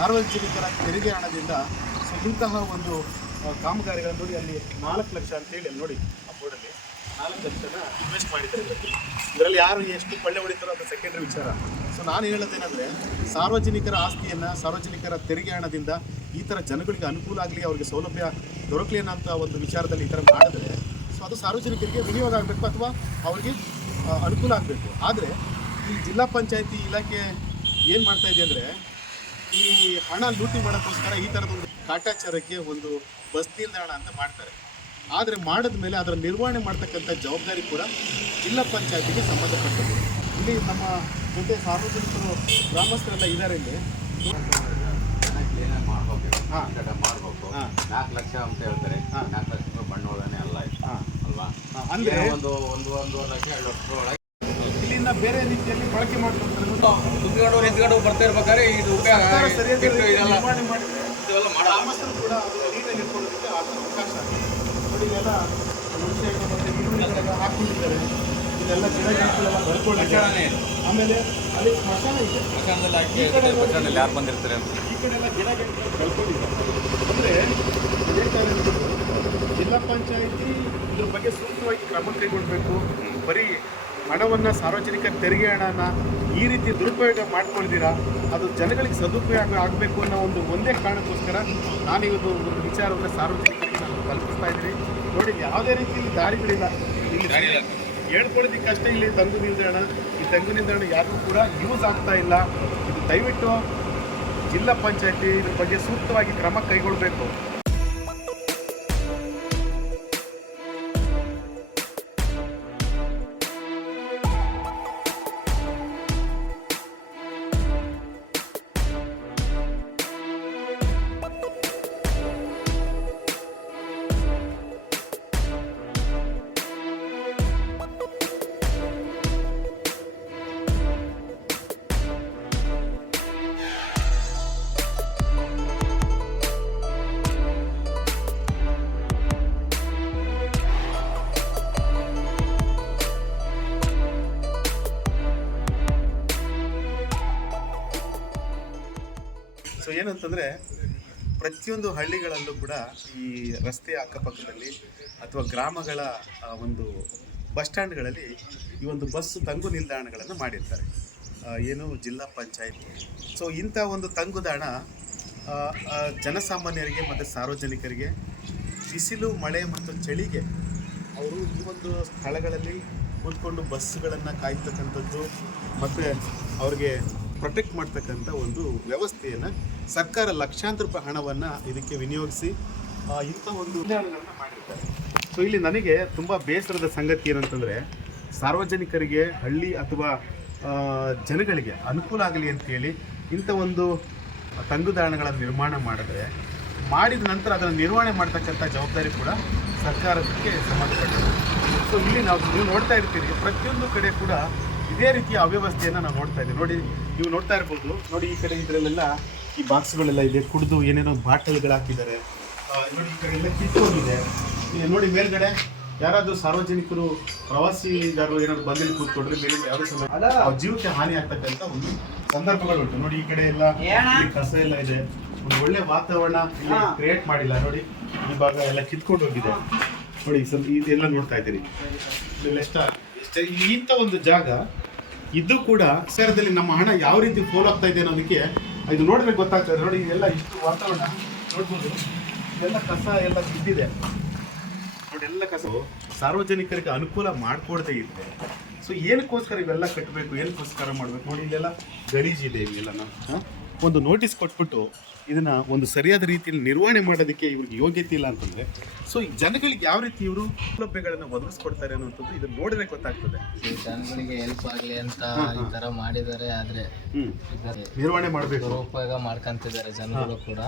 ಸಾರ್ವಜನಿಕರ ತೆರಿಗೆ ಹಣದಿಂದ ಸೊ ಇಂತಹ ಒಂದು ಕಾಮಗಾರಿಗಳನ್ನು ನೋಡಿ ಅಲ್ಲಿ ನಾಲ್ಕು ಲಕ್ಷ ಅಂತೇಳಿ ಅಲ್ಲಿ ನೋಡಿ ಆ ಬೋರ್ಡಲ್ಲಿ ನಾಲ್ಕು ಲಕ್ಷನ ಇನ್ವೆಸ್ಟ್ ಮಾಡಿದ್ದಾರೆ ಇದರಲ್ಲಿ ಯಾರು ಎಷ್ಟು ಪಳ್ಳೆ ಹೊಡಿತಾರೋ ಅಂತ ಸೆಕೆಂಡ್ರಿ ವಿಚಾರ. ಸೊ ನಾನು ಹೇಳೋದೇನೆಂದರೆ, ಸಾರ್ವಜನಿಕರ ಆಸ್ತಿಯನ್ನು, ಸಾರ್ವಜನಿಕರ ತೆರಿಗೆ ಹಣದಿಂದ ಈ ಥರ ಜನಗಳಿಗೆ ಅನುಕೂಲ ಆಗಲಿ, ಅವ್ರಿಗೆ ಸೌಲಭ್ಯ ದೊರಕಲಿ ಅನ್ನೋಂಥ ಒಂದು ವಿಚಾರದಲ್ಲಿ ಈ ಥರ ಮಾಡಿದ್ರೆ ಸೊ ಅದು ಸಾರ್ವಜನಿಕರಿಗೆ ವಿನಿಯೋಗ ಆಗಬೇಕು ಅಥವಾ ಅವ್ರಿಗೆ ಅನುಕೂಲ ಆಗಬೇಕು. ಆದರೆ, ಈ ಜಿಲ್ಲಾ ಪಂಚಾಯತಿ ಇಲಾಖೆ ಏನು ಮಾಡ್ತಾ ಇದೆ ಅಂದರೆ ಈ ಹಣ ಲೂಟಿ ಮಾಡೋಕ್ಕೋಸ್ಕರ ಈ ಥರದ ಒಂದು ಕಾಟಾಚಾರಕ್ಕೆ ಒಂದು ಬಸ್ ನಿಲ್ದಾಣ ಅಂತ ಮಾಡ್ತಾರೆ. ಆದರೆ ಮಾಡಿದ ಮೇಲೆ ಅದರ ನಿರ್ವಹಣೆ ಮಾಡ್ತಕ್ಕಂಥ ಜವಾಬ್ದಾರಿ ಕೂಡ ಜಿಲ್ಲಾ ಪಂಚಾಯತಿಗೆ ಸಂಬಂಧಪಟ್ಟದ್ದು ಇಲ್ಲಿ ನಮ್ಮ ಜೊತೆ ಸಾರ್ವಜನಿಕರು ಗ್ರಾಮಸ್ಥರೆಲ್ಲ ಇದ್ದಾರೆ ಇಲ್ಲಿ. ಮಾಡ್ಬೋದು ಮಾಡ್ಬೇಕು. ನಾಲ್ಕು ಲಕ್ಷ ಅಂತ ಹೇಳ್ತಾರೆ. ನಾಲ್ಕು ಲಕ್ಷ ಬಂಡವಾಳನೇ ಅಲ್ಲ ಅಲ್ವಾ? ಅಂದ್ರೆ ಒಂದು ಒಂದು ಒಂದೂವರೆ ಲಕ್ಷ ಎರಡು ಲಕ್ಷ ಒಳಗೆ ಬೇರೆ ರೀತಿಯಲ್ಲಿ ಬಳಕೆ ಮಾಡಿಕೊಂಡು ನಿಂತ್ಕೊಂಡು ಬರ್ತಾ ಇರ್ಬೇಕಾದ್ರೆ ರೀತಿಯಲ್ಲಿ ಇದೆಲ್ಲ ಗ್ರಾಮಸ್ಥರು ಕೂಡ ಅದು ನೀರಲ್ಲಿ ಇಟ್ಕೊಳ್ಳೋದಕ್ಕೆ ಅದು ಅವಕಾಶ ನೋಡಿ ಇಲ್ಲೆಲ್ಲ ಹಾಕೊಂಡಿದ್ದಾರೆ ಇದೆಲ್ಲ ಗಿಡಗಳೆಲ್ಲ. ಆಮೇಲೆ ಅಲ್ಲಿ ಸ್ಮಶಾನ ಇದೆ. ಮಕಾನದಲ್ಲಿ ಹಾಕಿ ಈ ಯಾರು ಬಂದಿರ್ತಾರೆ ಅಂತ. ಈ ಕಡೆ ಎಲ್ಲ ಗಿಡ ಗಿಡಗಳು ಬೆಳ್ಕೊಂಡಿದ್ದಾರೆ ಅಂದರೆ ಜಿಲ್ಲಾ ಪಂಚಾಯಿತಿ ಇದ್ರ ಬಗ್ಗೆ ಸೂಕ್ತವಾಗಿ ಕ್ರಮ ಕೈಗೊಳ್ಳಬೇಕು ಬರೀ ಹಣವನ್ನು ಸಾರ್ವಜನಿಕ ತೆರಿಗೆ ಹಣನ ಈ ರೀತಿ ದುರುಪಯೋಗ ಮಾಡ್ಕೊಳ್ತೀರಾ ಅದು ಜನಗಳಿಗೆ ಸದುಪಯೋಗ ಆಗಬೇಕು ಅನ್ನೋ ಒಂದು ಒಂದೇ ಕಾರಣಕ್ಕೋಸ್ಕರ ನಾನು ಇವತ್ತು ಒಂದು ವಿಚಾರವನ್ನು ಸಾರ್ವಜನಿಕರಿಗೆ ನಾನು ಕಲ್ಪಿಸ್ತಾ ಇದ್ದೀನಿ. ನೋಡಿ ಯಾವುದೇ ರೀತಿ ಇಲ್ಲಿ ದಾರಿಗಳಿಲ್ಲ. ಇಲ್ಲಿ ದಾರಿ ಇಲ್ಲ. ಹೇಳ್ಕೊಳ್ಳೋದಕ್ಕಷ್ಟೇ ಇಲ್ಲಿ ತಂಗು ನಿಲ್ದಾಣ. ಈ ತಂಗು ನಿಲ್ದಾಣ ಯಾರಿಗೂ ಕೂಡ ಯೂಸ್ ಆಗ್ತಾ ಇಲ್ಲ. ಇದು ದಯವಿಟ್ಟು ಜಿಲ್ಲಾ ಪಂಚಾಯತಿ ಇದ್ರ ಬಗ್ಗೆ ಸೂಕ್ತವಾಗಿ ಕ್ರಮ ಕೈಗೊಳ್ಳಬೇಕು. ಸೊ ಏನಂತಂದರೆ, ಪ್ರತಿಯೊಂದು ಹಳ್ಳಿಗಳಲ್ಲೂ ಕೂಡ ಈ ರಸ್ತೆಯ ಅಕ್ಕಪಕ್ಕದಲ್ಲಿ ಅಥವಾ ಗ್ರಾಮಗಳ ಒಂದು ಬಸ್ ಸ್ಟ್ಯಾಂಡ್ಗಳಲ್ಲಿ ಈ ಒಂದು ಬಸ್ ತಂಗು ನಿಲ್ದಾಣಗಳನ್ನು ಮಾಡಿರ್ತಾರೆ. ಏನು ಜಿಲ್ಲಾ ಪಂಚಾಯತ್. ಸೊ ಇಂಥ ಒಂದು ತಂಗುದಾಣ ಜನಸಾಮಾನ್ಯರಿಗೆ ಮತ್ತು ಸಾರ್ವಜನಿಕರಿಗೆ ಬಿಸಿಲು, ಮಳೆ ಮತ್ತು ಚಳಿಗೆ ಅವರು ಈ ಒಂದು ಸ್ಥಳಗಳಲ್ಲಿ ಕೂತ್ಕೊಂಡು ಬಸ್ಸುಗಳನ್ನು ಕಾಯ್ತಕ್ಕಂಥದ್ದು ಮತ್ತು ಅವ್ರಿಗೆ ಪ್ರೊಟೆಕ್ಟ್ ಮಾಡ್ತಕ್ಕಂಥ ಒಂದು ವ್ಯವಸ್ಥೆಯನ್ನು ಸರ್ಕಾರ ಲಕ್ಷಾಂತರ ರೂಪಾಯಿ ಹಣವನ್ನು ಇದಕ್ಕೆ ವಿನಿಯೋಗಿಸಿ ಇಂಥ ಒಂದು ಮಾಡಿರ್ತಾರೆ. ಸೊ ಇಲ್ಲಿ ನನಗೆ ತುಂಬ ಬೇಸರದ ಸಂಗತಿ ಏನಂತಂದರೆ ಸಾರ್ವಜನಿಕರಿಗೆ, ಹಳ್ಳಿ ಅಥವಾ ಜನಗಳಿಗೆ ಅನುಕೂಲ ಆಗಲಿ ಅಂತೇಳಿ ಇಂಥ ಒಂದು ತಂಗುದಾಣಗಳ ನಿರ್ಮಾಣ ಮಾಡಿದ್ರೆ, ಮಾಡಿದ ನಂತರ ಅದನ್ನು ನಿರ್ವಹಣೆ ಮಾಡ್ತಕ್ಕಂಥ ಜವಾಬ್ದಾರಿ ಕೂಡ ಸರ್ಕಾರಕ್ಕೆ ಸಂಬಂಧಪಟ್ಟಿದೆ. ಸೊ ಇಲ್ಲಿ ನಾವು ನೀವು ನೋಡ್ತಾ ಇರ್ತೀರಿ, ಪ್ರತಿಯೊಂದು ಕಡೆ ಕೂಡ ಇದೇ ರೀತಿಯ ಅವ್ಯವಸ್ಥೆಯನ್ನು ನಾವು ನೋಡ್ತಾ ಇದ್ದೀವಿ. ನೋಡಿ ನೀವು ನೋಡ್ತಾ ಇರ್ಬೋದು. ನೋಡಿ ಈ ಕಡೆ ಇದರಲ್ಲೆಲ್ಲ ಈ ಬಾಕ್ಸ್ಗಳೆಲ್ಲ ಇದೆ. ಕುಡಿದು ಏನೇನೋ ಬಾಟಲ್ಗಳು ಹಾಕಿದ್ದಾರೆ. ನೋಡಿ ಈ ಕಡೆ ಎಲ್ಲ ಕಿತ್ತೋಗಿದೆ ಹೋಗಿದೆ. ನೋಡಿ ಮೇಲ್ಗಡೆ ಯಾರಾದರೂ ಸಾರ್ವಜನಿಕರು ಪ್ರವಾಸಿಗಾರರು ಏನಾದ್ರು ಬಂದಿಲ್ಲಿ ಕೂತ್ಕೊಂಡ್ರೆ ಮೇಲೆ ಯಾವುದೇ ಸಮಯ ಅವ್ರ ಜೀವಕ್ಕೆ ಹಾನಿ ಆಗ್ತಕ್ಕಂಥ ಒಂದು ಸಂದರ್ಭಗಳು ಉಂಟು ನೋಡಿ ಈ ಕಡೆ ಎಲ್ಲ ಕಸ ಎಲ್ಲ ಇದೆ. ಒಂದು ಒಳ್ಳೆ ವಾತಾವರಣ ಕ್ರಿಯೇಟ್ ಮಾಡಿಲ್ಲ. ನೋಡಿ ಈ ಭಾಗ ಎಲ್ಲ ಕಿತ್ಕೊಂಡು ಹೋಗಿದೆ. ನೋಡಿ ಸ್ವಲ್ಪ ಇದೆಲ್ಲ ನೋಡ್ತಾ ಇದ್ದೀರಿ. ಎಷ್ಟ- ಇಂಥ ಒಂದು ಜಾಗ ಇದು ಕೂಡ ಸೇರದಲ್ಲಿ ನಮ್ಮ ಹಣ ಯಾವ ರೀತಿ ಫೋಲ್ ಆಗ್ತಾ ಇದೆ ಅನ್ನೋದಕ್ಕೆ ಇದು ನೋಡಿದ್ರೆ ಗೊತ್ತಾಗ್ತದೆ. ನೋಡಿ, ಎಲ್ಲ ಇಷ್ಟು ವಾತಾವರಣ ನೋಡ್ಬೋದು. ಎಲ್ಲ ಕಸ ಎಲ್ಲ ಬಿದ್ದಿದೆ. ನೋಡಿ, ಎಲ್ಲ ಕಸ. ಸಾರ್ವಜನಿಕರಿಗೆ ಅನುಕೂಲ ಮಾಡ್ಕೊಡದೇ ಇದೆ ಸೊ ಏನಕ್ಕೋಸ್ಕರ ಇವೆಲ್ಲ ಕಟ್ಟಬೇಕು, ಏನಕ್ಕೋಸ್ಕರ ಮಾಡಬೇಕು? ನೋಡಿ, ಇಲ್ಲೆಲ್ಲ ಗಲೀಜಿದೆ ಇವೆಲ್ಲ ಒಂದು ನೋಟಿಸ್ ಕೊಟ್ಬಿಟ್ಟು ಇದನ್ನ ಒಂದು ಸರಿಯಾದ ರೀತಿಯಲ್ಲಿ ನಿರ್ವಹಣೆ ಮಾಡೋದಕ್ಕೆ ಇವ್ರಿಗೆ ಯೋಗ್ಯತೆ ಇಲ್ಲ ಅಂತಂದ್ರೆ ಸೊ ಈ ಜನಗಳಿಗೆ ಯಾವ ರೀತಿ ಇವರು ಸೌಲಭ್ಯಗಳನ್ನು ಒದಗಿಸ್ಕೊಡ್ತಾರೆ ಅನ್ನೋಂಥದ್ದು ಇದನ್ನ ನೋಡಿದ್ರೆ ಗೊತ್ತಾಗ್ತದೆ. ಜನಗಳಿಗೆ ಹೆಲ್ಪ್ ಆಗ್ಲಿ ಅಂತ ಈ ತರ ಮಾಡಿದ್ದಾರೆ ಆದ್ರೆ ನಿರ್ವಹಣೆ ಮಾಡಬೇಕು. ಉಪಯೋಗ ಮಾಡ್ಕೊಂತಿದ್ದಾರೆ ಜನಗಳು ಕೂಡ.